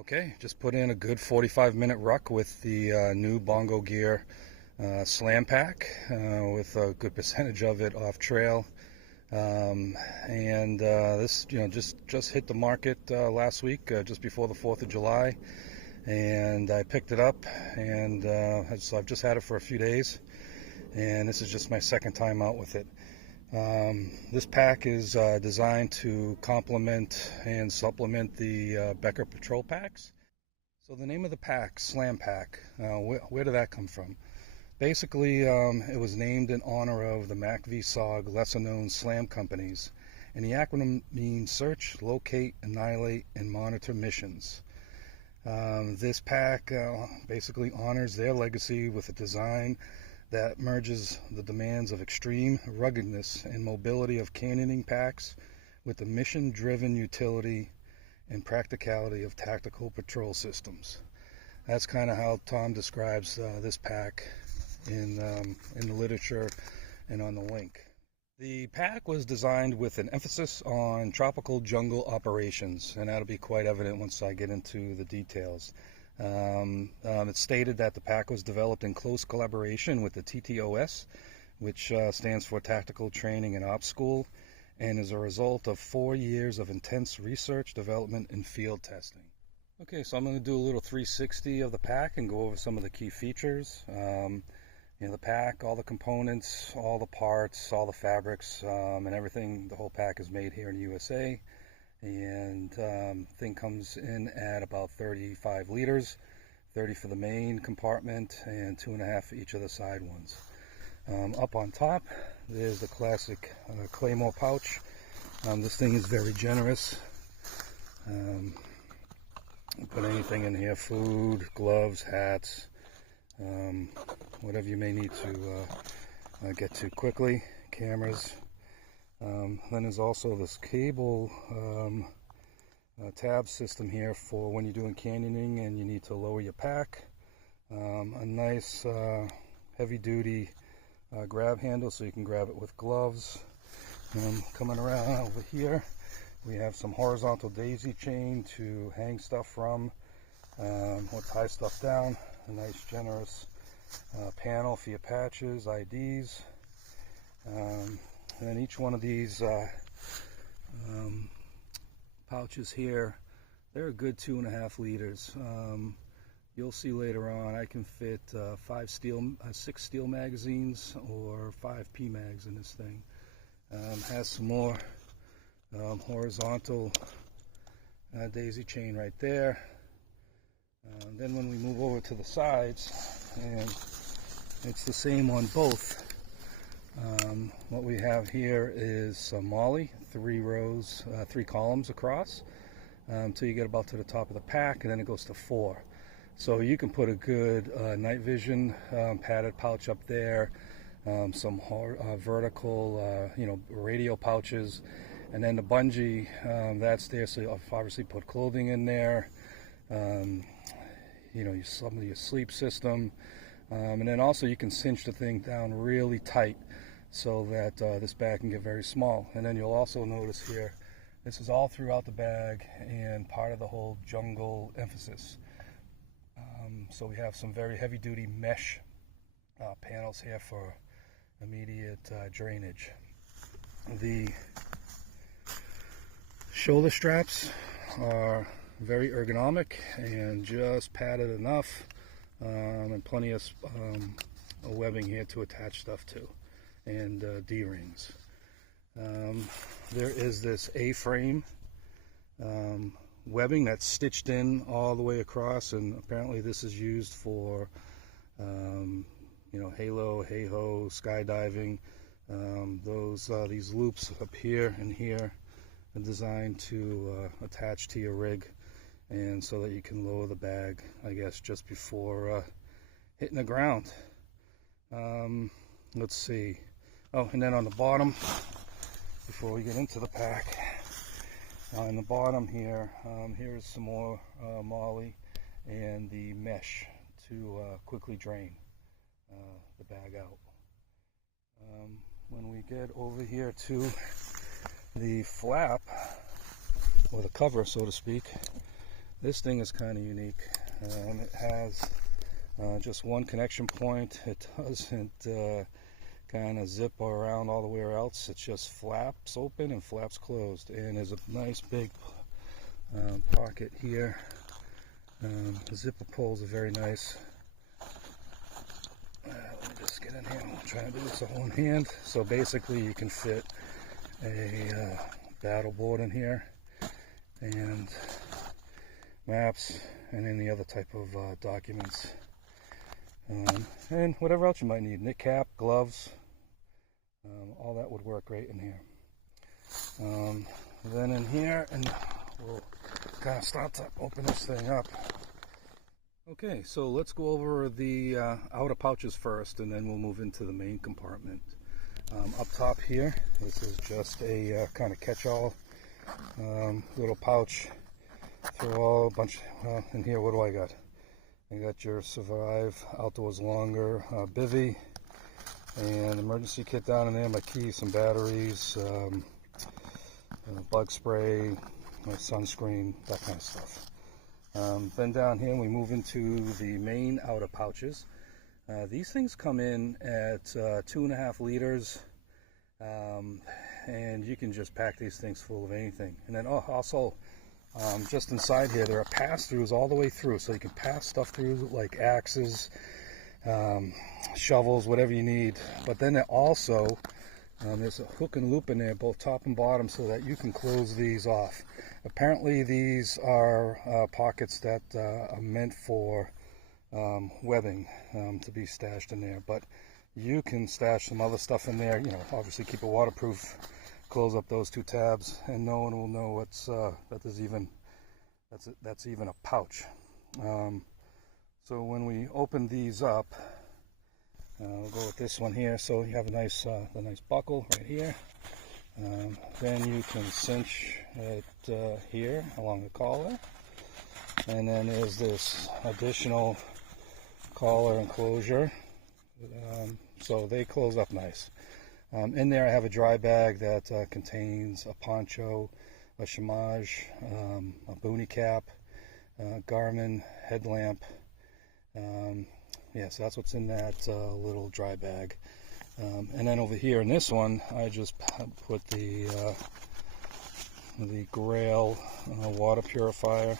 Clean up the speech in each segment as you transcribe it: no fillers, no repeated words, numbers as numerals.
Okay, just put in a good 45-minute ruck with the new Bongo Gear slam pack with a good percentage of it off trail. And this, just hit the market last week, just before the 4th of July. And I picked it up, and so I've just had it for a few days. And this is just my second time out with it. This pack is designed to complement and supplement the Becker Patrol packs. So the name of the pack, Slam Pack, where did that come from? Basically, it was named in honor of the MACV-SOG lesser-known SLAM companies, and the acronym means Search, Locate, Annihilate, and Monitor Missions. This pack basically honors their legacy with a design that merges the demands of extreme ruggedness and mobility of canyoning packs with the mission-driven utility and practicality of tactical patrol systems. That's kind of how Tom describes this pack in the literature and on the link. The pack was designed with an emphasis on tropical jungle operations, and that'll be quite evident once I get into the details. It's stated that the pack was developed in close collaboration with the TTOS, which stands for Tactical Training and Ops School, and is a result of 4 years of intense research, development, and field testing. Okay, so I'm going to do a little 360 of the pack and go over some of the key features. The pack, all the components, all the parts, all the fabrics, and everything, the whole pack is made here in the USA. And thing comes in at about 35 liters, 30 for the main compartment and 2.5 for each of the side ones. Up on top, there's the classic Claymore pouch. This thing is very generous. Put anything in here, food, gloves, hats, whatever you may need to get to quickly, cameras. Then there's also this cable tab system here for when you're doing canyoning and you need to lower your pack. A nice heavy-duty grab handle so you can grab it with gloves. Coming around over here, we have some horizontal daisy chain to hang stuff from or tie stuff down. A nice generous panel for your patches, IDs. And then each one of these pouches here, they're a good 2.5 liters. You'll see later on I can fit 6 steel magazines or 5 PMags in this thing. Has some more horizontal daisy chain right there. Then when we move over to the sides, and it's the same on both. What we have here is some MOLLE, 3 columns across, until you get about to the top of the pack, and then it goes to 4. So you can put a good night vision padded pouch up there, some vertical, radio pouches, and then the bungee that's there. So you obviously put clothing in there, some of your sleep system, and then also you can cinch the thing down really tight so that this bag can get very small. And then you'll also notice here, this is all throughout the bag and part of the whole jungle emphasis. So we have some very heavy-duty mesh panels here for immediate drainage. The shoulder straps are very ergonomic and just padded enough, and plenty of webbing here to attach stuff to, and D-rings. There is this A-frame webbing that's stitched in all the way across, and apparently this is used for halo, hey-ho, skydiving. These loops up here and here are designed to attach to your rig, and so that you can lower the bag, I guess, just before hitting the ground. Let's see. Oh, and then on the bottom, before we get into the pack, on the bottom here, here's some more MOLLE and the mesh to quickly drain the bag out. When we get over here to the flap, or the cover, so to speak, This thing is kind of unique. It has just one connection point. It doesn't kind of zip around all the way else. It just flaps open and flaps closed, and there's a nice big pocket here. The zipper pulls are very nice. Let me just get in here. I'm trying to do this all in hand. So basically you can fit a battle board in here, and maps, and any other type of documents, and whatever else you might need. Knit cap, gloves, all that would work great in here. Then in here, and we'll kind of start to open this thing up. Okay, so let's go over the outer pouches first, and then we'll move into the main compartment. Up top here, this is just a kind of catch-all little pouch. Throw all a bunch in here. What do I got? I got your Survive Outdoors Longer bivy, and emergency kit down in there, my keys, some batteries, bug spray, my sunscreen, that kind of stuff. Then down here we move into the main outer pouches. These things come in at 2.5 liters, and you can just pack these things full of anything. And then also just inside here there are pass-throughs all the way through, so you can pass stuff through like axes, shovels, whatever you need. But then there also there's a hook and loop in there, both top and bottom, so that you can close these off. Apparently these are pockets that are meant for webbing to be stashed in there, but you can stash some other stuff in there. You know, obviously keep it waterproof. Close up those two tabs, and no one will know what's that's even a pouch. So when we open these up, we'll go with this one here. So you have a nice the nice buckle right here. Then you can cinch it here along the collar, and then there's this additional collar enclosure. So they close up nice. In there I have a dry bag that contains a poncho, a chômage, a boonie cap, Garmin headlamp. Yeah, so that's what's in that little dry bag. And then over here in this one, I just put the Grail water purifier.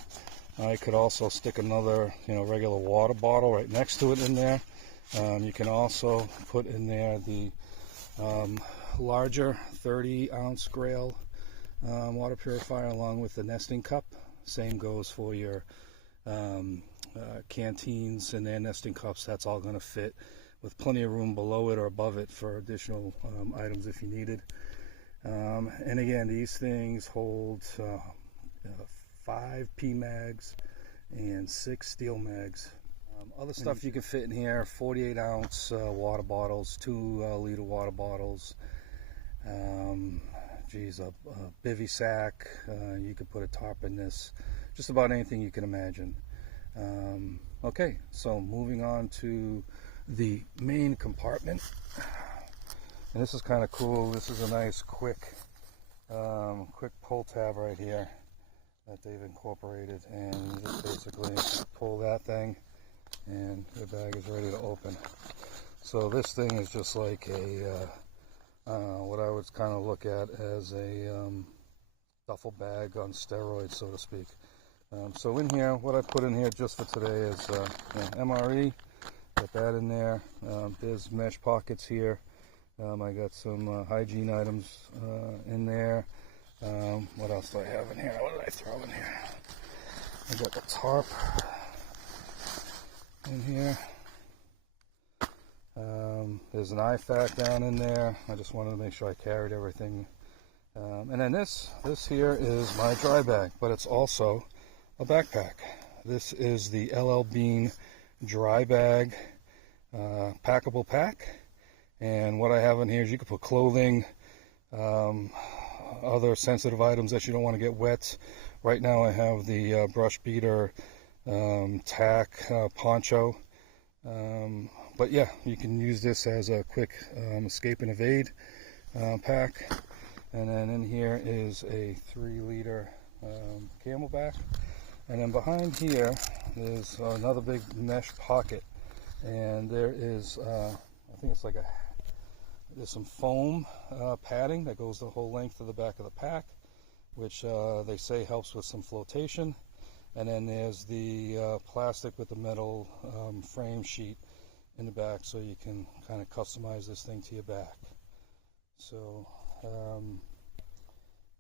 I could also stick another, regular water bottle right next to it in there. You can also put in there the larger 30-ounce Grail water purifier along with the nesting cup. Same goes for your canteens and their nesting cups. That's all going to fit with plenty of room below it or above it for additional items if you needed. And again, these things hold 5 PMags and 6 steel mags. Other stuff you can fit in here: 48-ounce water bottles, 2-liter water bottles, a bivy sack. You could put a tarp in this, just about anything you can imagine. Okay, so moving on to the main compartment, and this is kind of cool. This is a nice quick pull tab right here that they've incorporated, and you just basically pull that thing and the bag is ready to open. So this thing is just like a what I would kind of look at as a duffel bag on steroids, so to speak. So in here, what I put in here just for today is MRE. Got that in there. There's mesh pockets here. I got some hygiene items in there. What else do I have in here? What did I throw in here? I got the tarp in here. There's an IFAC down in there. I just wanted to make sure I carried everything. And then this here is my dry bag, but it's also a backpack. This is the LL Bean dry bag packable pack, and what I have in here is you can put clothing, other sensitive items that you don't want to get wet. Right now I have the brush beater tack poncho, but yeah, you can use this as a quick escape and evade pack. And then in here is a 3-liter Camelback. And then behind here is another big mesh pocket, and there is I think it's like there's some foam padding that goes the whole length of the back of the pack, which they say helps with some flotation. And then there's the plastic with the metal frame sheet in the back, so you can kind of customize this thing to your back. So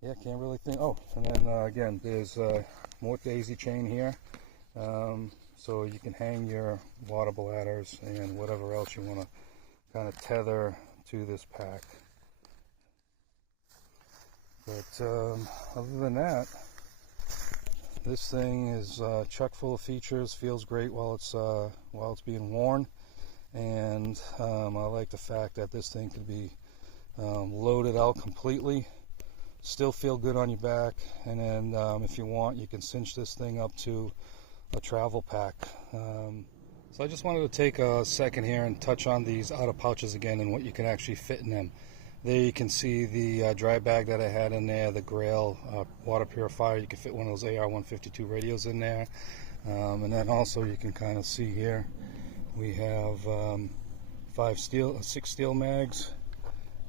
yeah, can't really think. Oh, and then again, there's more daisy chain here, so you can hang your water bladders and whatever else you want to kind of tether to this pack. But other than that, this thing is chock full of features. Feels great while it's being worn, and I like the fact that this thing can be loaded out completely, still feel good on your back, and then if you want, you can cinch this thing up to a travel pack. So I just wanted to take a second here and touch on these outer pouches again and what you can actually fit in them. There you can see the dry bag that I had in there, the Grail water purifier. You can fit one of those AR-152 radios in there. And then also you can kind of see here, we have 6 steel mags.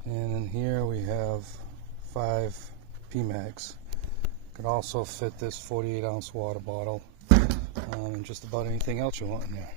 And in here we have 5 PMags. Could also fit this 48-ounce water bottle and just about anything else you want in there.